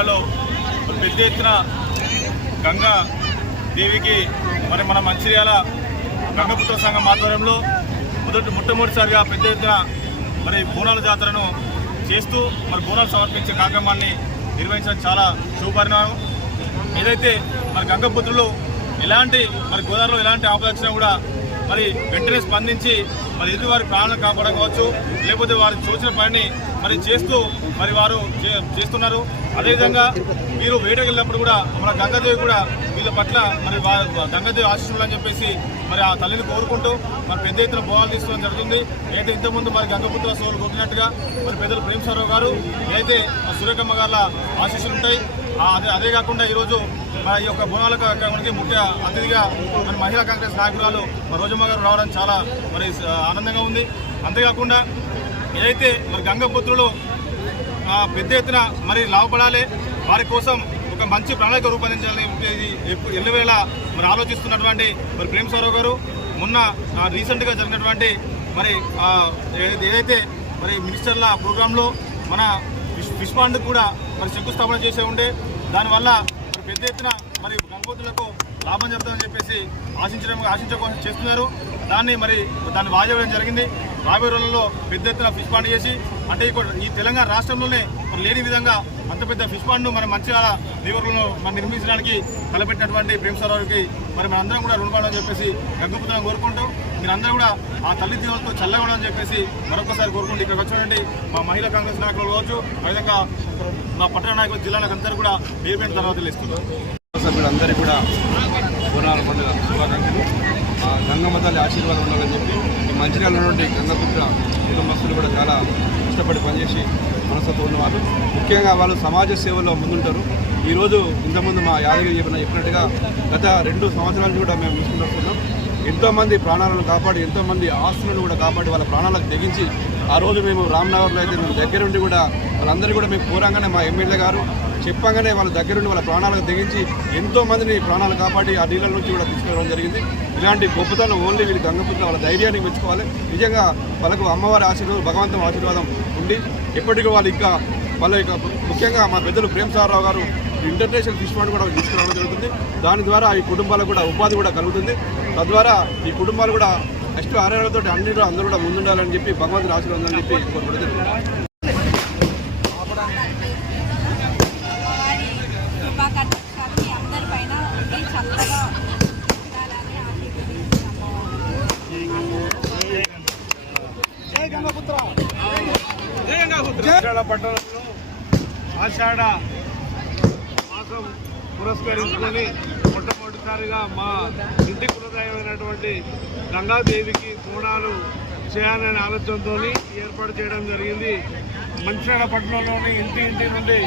మంచిర్యాలలో పెద్ద ఎత్తున గంగా దేవికి మరి మన మంచిర్యాల గంగపుత్ర సంఘం ఆధ్వర్యంలో మొదటి మొట్టమొదటిసారిగా పెద్ద ఎత్తున మరి బోనాల జాతరను చేస్తూ మరి బోనాలు సమర్పించే కార్యక్రమాన్ని నిర్వహించడం చాలా శుభపరిణామం. ఏదైతే మరి గంగపుత్రులు ఎలాంటి మరి గోదావరిలో ఎలాంటి ఆపద వచ్చినా కూడా మరి వెంటనే స్పందించి మరి ఎదుటివారి ప్రాణాలను కాపాడడం కావచ్చు లేకపోతే వారు చూసిన పనిని మరి చేస్తూ మరి వారు చే- చేస్తున్నారు. అదేవిధంగా మీరు వేటకి వెళ్ళినప్పుడు కూడా మన గంగాదేవి కూడా వీళ్ళ పట్ల మరి గంగాదేవి ఆశిస్తులు అని చెప్పేసి మరి ఆ తల్లిని కోరుకుంటూ మరి పెద్ద ఎత్తున బోనాలు తీసుకోవడం జరుగుతుంది. అయితే ఇంతకుముందు మరి గంగపుత్ర సోలు కొట్టినట్టుగా మరి పెద్దలు ప్రేమస్వరరావు గారు అయితే సూర్యకమ్మ గారి ఆశీస్సులు ఉంటాయి అదే అదే కాకుండా ఈరోజు మన ఈ యొక్క బోనాల కార్యక్రమానికి ముఖ్య అతిథిగా మన మహిళా కాంగ్రెస్ నాయకురాలు మరి రోజమ్మ గారు రావడం చాలా మరి ఆనందంగా ఉంది. అంతేకాకుండా ఏదైతే మరి గంగపుత్రులు పెద్ద ఎత్తున మరి లాభపడాలి వారి కోసం ఒక మంచి ప్రణాళిక రూపొందించాలని చెప్పేసి ఎల్లవేళ మరి ఆలోచిస్తున్నటువంటి మరి ప్రేమస్వరరావు గారు మొన్న రీసెంట్గా జరిగినటువంటి మరి ఏదైతే మరి మినిస్టర్ల ప్రోగ్రాంలో మన విష్ ఫిష్ పాండ్ కూడా మరి శంకుస్థాపన చేసే ఉండే దానివల్ల పెద్ద ఎత్తున మరి గంగోతులకు లాభం చెప్తామని చెప్పేసి ఆశించడం ఆశించడం చేస్తున్నారు. దాన్ని మరి దాన్ని వాజేయడం జరిగింది. రాబోయే రోజుల్లో పెద్ద ఎత్తున ఫిష్ పాండ్ చేసి అంటే ఈ తెలంగాణ రాష్ట్రంలోనే మరి లేని విధంగా అంత పెద్ద ఫిష్ పాండ్ను మన మంచిగా నివర్లను మనం నిర్మించడానికి తలపెట్టినటువంటి ప్రేమసారావుకి మరి మనందరం కూడా రుణపడాలని చెప్పేసి గంగపుత్రం కోరుకుంటూ మీరందరూ కూడా ఆ తల్లి దీవులతో అని చెప్పేసి మరొకసారి కోరుకుంటూ ఇక్కడ వచ్చినటువంటి మా మహిళా కాంగ్రెస్ నాయకులు కావచ్చు అదేవిధంగా మా పట్టణ నాయకులు జిల్లాలకు అందరూ కూడా పేరు పేరు తర్వాత తెలుస్తున్నారు సభ్యులందరికీ కూడా బోనాల పండుగ శుభాకాంక్షలు. ఆ గంగమ్మ తల్లి ఆశీర్వాదం ఉండాలని చెప్పి ఈ మంచిర్యాల నుండి గంగపుత్ర కుటుంబస్తులు కూడా చాలా కష్టపడి పనిచేసి మనసుతో ఉన్నవాళ్ళు ముఖ్యంగా వాళ్ళు సమాజ సేవలో ముందుంటారు. ఈరోజు ఇంతకుముందు మా యాదగిరి చెప్పిన చెప్పినట్టుగా గత రెండు సంవత్సరాల కూడా మేము చూసుకుంటున్నాం ఎంతోమంది ప్రాణాలను కాపాడి ఎంతోమంది ఆస్తులను కూడా కాపాడి వాళ్ళ ప్రాణాలకు తెగించి ఆ రోజు మేము రామ్నగర్లో అయితే మేము దగ్గరుండి కూడా వాళ్ళందరూ కూడా మేము పూరంగానే మా ఎమ్మెల్యే గారు చెప్పంగానే వాళ్ళ దగ్గరుండి వాళ్ళ ప్రాణాలకు తెగించి ఎంతో మందిని ప్రాణాలు కాపాడి ఆ నీళ్ళ నుంచి కూడా తీసుకురావడం జరిగింది. ఇలాంటి గొప్పతనం ఓన్లీ వీళ్ళు గంగపుత్ర వాళ్ళ ధైర్యాన్ని మెచ్చుకోవాలి. నిజంగా వాళ్ళకు అమ్మవారి ఆశీర్వాదం భగవంతం ఆశీర్వాదం ఉండి ఎప్పటికీ వాళ్ళు ఇంకా వాళ్ళ యొక్క ముఖ్యంగా మా పెద్దలు ప్రేమ్ సారావు గారు ఇంటర్నేషనల్ ఫిష్ ఫండ్ కూడా తీసుకురావడం జరుగుతుంది. దాని ద్వారా ఈ కుటుంబాలకు కూడా ఉపాధి కూడా కలుగుతుంది. తద్వారా ఈ కుటుంబాలు కూడా నెక్స్ట్ ఆరోగ్యంతో అన్ని అందరూ కూడా ముందుండాలని చెప్పి భగవంతుడు ఆశీర్వాదం చెప్పి పట్టణంలో ఆషాఢ మాసం పురస్కరించుకొని మొట్టమొదటిసారిగా మా ఇంటి కులదైవమైనటువంటి గంగాదేవికి కోణాలు చేయాలనే ఆలోచనతో ఏర్పాటు చేయడం జరిగింది. మంచిర్యాల పట్టణంలోని ఇంటి ఇంటి నుండి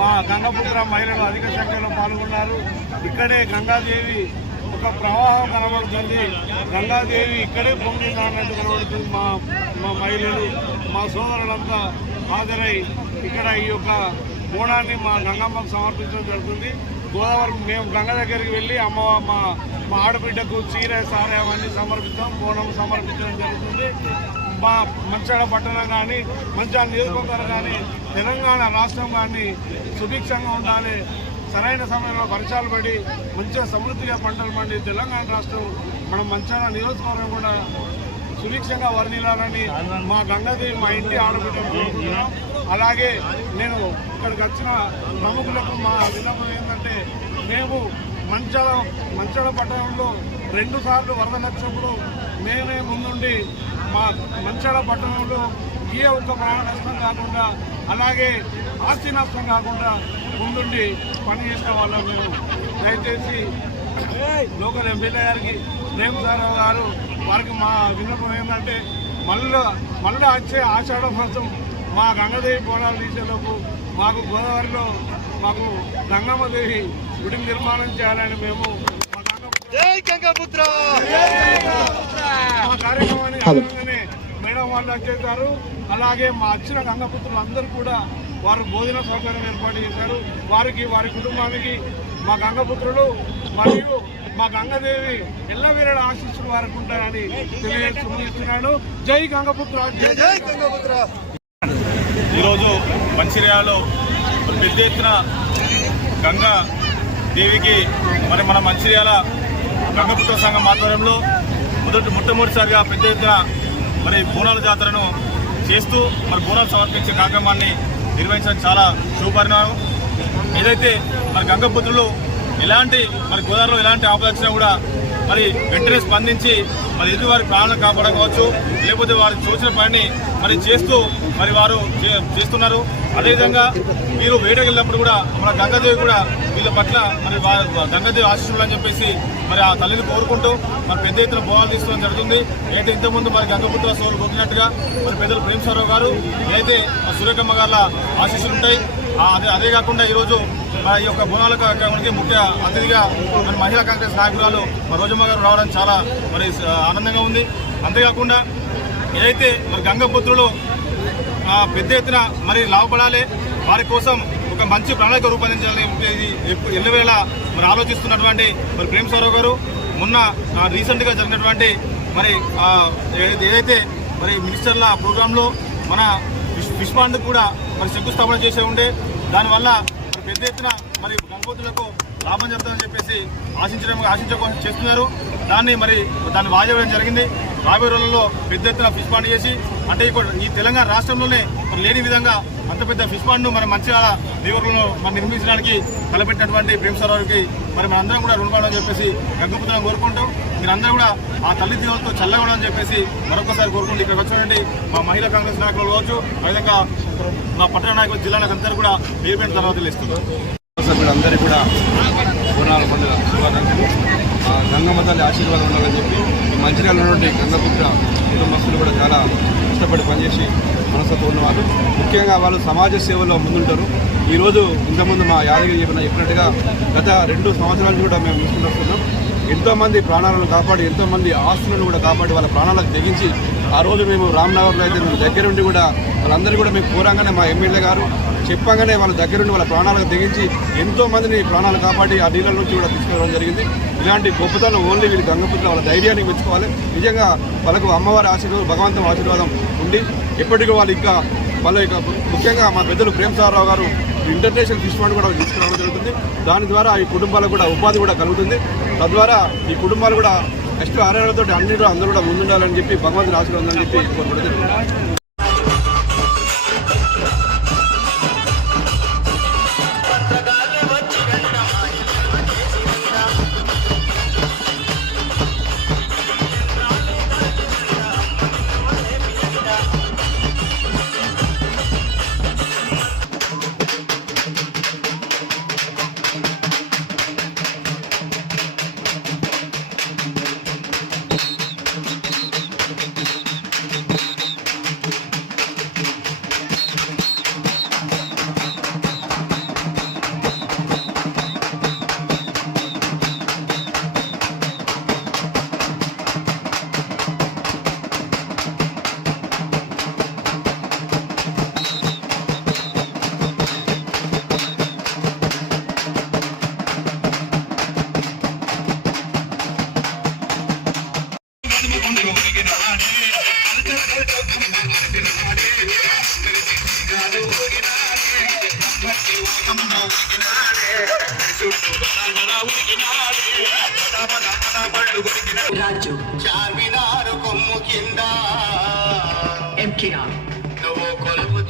మా గంగపుత్ర మహిళలు అధిక సంఖ్యలో పాల్గొన్నారు. ఇక్కడే గంగాదేవి ఒక ప్రవాహం కనబడుతుంది. గంగాదేవి ఇక్కడే పొంగింది అన్నట్టు కనబడుతుంది మా మా మహిళలు. మా సోదరులంతా హాజరై ఇక్కడ ఈ యొక్క బోనాన్ని మా గంగమ్మకు సమర్పించడం జరుగుతుంది. గోదావరి మేము గంగ దగ్గరికి వెళ్ళి అమ్మ మా మా ఆడబిడ్డకు చీర సారే అవన్నీ సమర్పిస్తాం బోనం సమర్పించడం జరుగుతుంది. మా మంచాల పట్టణం కానీ మంచాల నియోజకవర్గాలు కానీ తెలంగాణ రాష్ట్రం కానీ సుభిక్షంగా ఉండాలి. సరైన సమయంలో వర్షాలు పడి మంచిగా సమృద్ధిగా పంటలు పండి తెలంగాణ రాష్ట్రం మనం మంచాల నియోజకవర్గం కూడా సుభిక్షంగా వర్ణిల్లాలని మా గంగాదేవి మా ఇంటి ఆడబిడ్డ అలాగే నేను ఇక్కడికి వచ్చిన ప్రముఖులకు మా విన్నపం ఏంటంటే మేము మంచాల మంచాల పట్టణంలో రెండు సార్లు వరద నచ్చినప్పుడు మేమే ముందుండి మా మంచాల పట్టణంలో ఏ ఒక్క ప్రాణ నష్టం కాకుండా అలాగే ఆస్తి నష్టం కాకుండా ముందుండి పనిచేసిన వాళ్ళం మేము. దయచేసి లోకల్ ఎమ్మెల్యే గారికి ప్రేమసారావు గారు వారికి మా విన్నపం ఏంటంటే మళ్ళీ మళ్ళీ వచ్చే ఆషాఢ మాసం మా గంగదేవి బోనాలు తీసేలోపు మాకు గోదావరిలో మాకు గంగమ్మదేవి గుడి నిర్మాణం చేయాలని మేము మా కార్యక్రమాన్ని మేడం వాళ్ళు వచ్చేసారు. అలాగే మా వచ్చిన గంగపుత్రులు అందరూ కూడా వారు భోజన సౌకర్యం ఏర్పాటు చేశారు. వారికి వారి కుటుంబానికి మా గంగపుత్రులు మరియు మా గంగదేవి ఎల్లవేళ ఆశిస్తున్న వారికి ఉంటారని తెలియజేస్తున్నాను జై గంగపుత్ర జై జై గంగపుత్ర. ఈరోజు మంచిర్యాలలో పెద్ద ఎత్తున గంగా దేవికి మరి మన మంచిర్యాల గంగపుత్ర సంఘం ఆధ్వర్యంలో మొదటి మొట్టమొదటిసారిగా పెద్ద ఎత్తున మరి బోనాల జాతరను చేస్తూ మరి బోనాలు సమర్పించే కార్యక్రమాన్ని నిర్వహించడం చాలా శుభపరిణామం. ఏదైతే మరి గంగపుత్రులు ఎలాంటి మరి గోదావరిలో ఎలాంటి ఆపద వచ్చినా కూడా మరి వెంటనే స్పందించి మరి ఎదుటి వారి ప్రాణాలను కాపాడుకోవచ్చు. లేకపోతే వారు చూసిన పనిని మరి చేస్తూ మరి వారు చే- చేస్తున్నారు. అదేవిధంగా మీరు వేటకెళ్ళినప్పుడు కూడా మన గంగాదేవి కూడా వీళ్ళ పట్ల మరి గంగాదేవి ఆశీస్సులు అని చెప్పేసి మరి ఆ తల్లిని కోరుకుంటూ మరి పెద్ద ఎత్తున బోనాలు తీసుకోవడం జరుగుతుంది. అయితే ఇంతకుముందు మరి గంగపుత్ర సోలు కొట్టినట్టుగా మరి పెద్దలు ప్రేమసారావు గారు ఏదైతే సూర్యకమ్మ సురేఖమ్మ గారి ఆశీస్సులు ఉంటాయి. అదే అదే కాకుండా ఈరోజు మరి ఈ యొక్క బోనాల కార్యక్రమానికి ముఖ్య అతిథిగా మరి మహిళా కాంగ్రెస్ నాయకురాలు రోజమ్మ గారు రావడం చాలా మరి ఆనందంగా ఉంది. అంతేకాకుండా ఏదైతే మరి గంగపుత్రులు పెద్ద ఎత్తున మరి లాభపడాలి వారి కోసం ఒక మంచి ప్రణాళిక రూపొందించాలని ఇది ఎప్పు- ఎల్లవేళ మరి ఆలోచిస్తున్నటువంటి మరి ప్రేమసారావు గారు మొన్న రీసెంట్గా జరిగినటువంటి మరి ఏదైతే మరి మినిస్టర్ల ప్రోగ్రాంలో మన ఫిష్ ఫిష్ పాండ్ కూడా మరి శంకుస్థాపన చేసే ఉండే దానివల్ల పెద్ద ఎత్తున మరి గంగోతులకు లాభం జరుగుతుందని చెప్పేసి ఆశించడం ఆశించడం చేస్తున్నారు. దాన్ని మరి దాన్ని వాజేయడం జరిగింది. రాబోయే రోజుల్లో పెద్ద ఎత్తున ఫిష్ పాండ్ చేసి అంటే ఇక్కడ ఈ తెలంగాణ రాష్ట్రంలోనే మరి లేని విధంగా అంత పెద్ద ఫిష్ పాండ్ను మన మంచిగా దేవకులను మరి నిర్మించడానికి తలపెట్టినటువంటి ప్రేమసారావుకి మరి మనందరం కూడా రుణపడాలని చెప్పేసి గంగపుత్రం కోరుకుంటాం మీరందరూ కూడా ఆ తల్లి దీవులతో చల్లగా అని చెప్పేసి మరొకసారి కోరుకుంటూ ఇక్కడ వచ్చినటువంటి మా మహిళా కాంగ్రెస్ నాయకులు కావచ్చు అదేవిధంగా మా పట్టణ నాయకులు జిల్లా నాయకులందరూ కూడా పేరు తర్వాత తెలుస్తున్నారు సభ్యులందరికీ కూడా బోనాల పండుగ శుభాకాంక్షలు. గంగమ్మ తల్లి ఆశీర్వాదం ఉండాలని చెప్పి ఈ మంచిర్యాల ఉన్నటువంటి గంగపుత్ర కుటుంబస్తులు కూడా చాలా కష్టపడి పనిచేసి మనసుతో ఉన్నవాళ్ళు. ముఖ్యంగా వాళ్ళు సమాజ సేవలో ముందుంటారు. ఈరోజు ఇంతకుముందు మా యాదగిరి చెప్పిన చెప్పినట్టుగా గత రెండు సంవత్సరాల నుంచి కూడా మేము చూసుకుంటూ వస్తున్నాం. ఎంతోమంది ప్రాణాలను కాపాడి ఎంతోమంది ఆస్తులను కూడా కాపాడి వాళ్ళ ప్రాణాలకు తెగించి ఆ రోజు మేము రామ్నగర్లో అయితే దగ్గరుండి కూడా వాళ్ళందరూ కూడా మేము కోరంగానే మా ఎమ్మెల్యే గారు చెప్పగానే వాళ్ళ దగ్గరుండి వాళ్ళ ప్రాణాలకు తెగించి ఎంతో మందిని ప్రాణాలు కాపాడి ఆ నీళ్ళ నుంచి కూడా తీసుకురావడం జరిగింది. ఇలాంటి గొప్పతనం ఓన్లీ వీళ్ళు గంగపుత్ర వాళ్ళ ధైర్యాన్ని మెచ్చుకోవాలి. నిజంగా వాళ్ళకు అమ్మవారి ఆశీర్వాదం భగవంతం ఆశీర్వాదం ఉండి ఎప్పటికీ వాళ్ళు ఇంకా వాళ్ళ యొక్క ముఖ్యంగా మా పెద్దలు ప్రేమసారావు గారు ఇంటర్నేషనల్ ఫిష్ ఫండ్ కూడా తీసుకురావడం జరుగుతుంది. దాని ద్వారా ఈ కుటుంబాలకు కూడా ఉపాధి కూడా కలుగుతుంది. తద్వారా ఈ కుటుంబాలు కూడా నెక్స్ట్ ఆరోగ్యాలతో అన్ని అందరూ కూడా ముందుండాలని చెప్పి భగవంతుని ఆశీర్వాదం అని చెప్పి కోరుకోవడం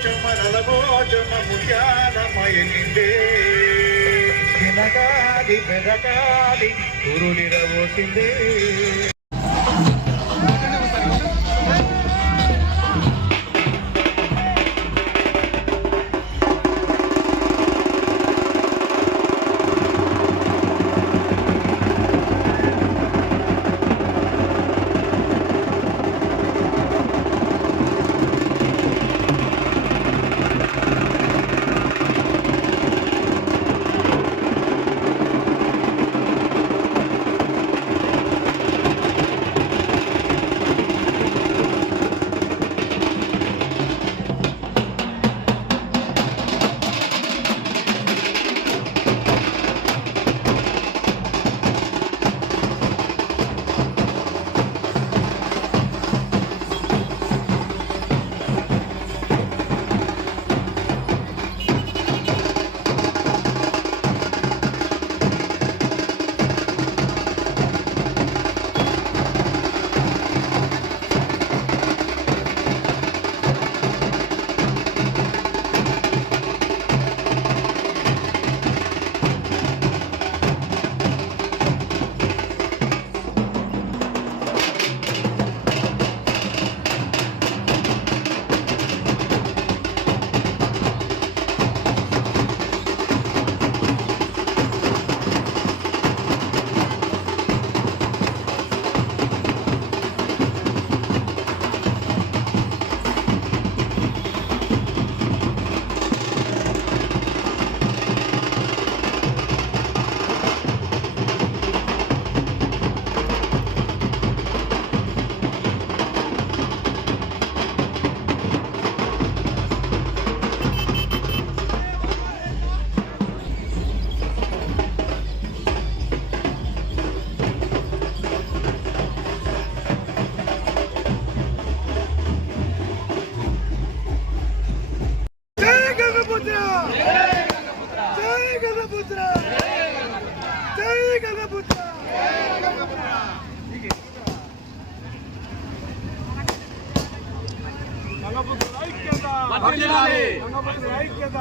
నలభోజమ నలభోజమ ముఖ్యాలమయ నిండే తినగాలి పెదగాలి గురుడిరవోసిందే ఐక్యత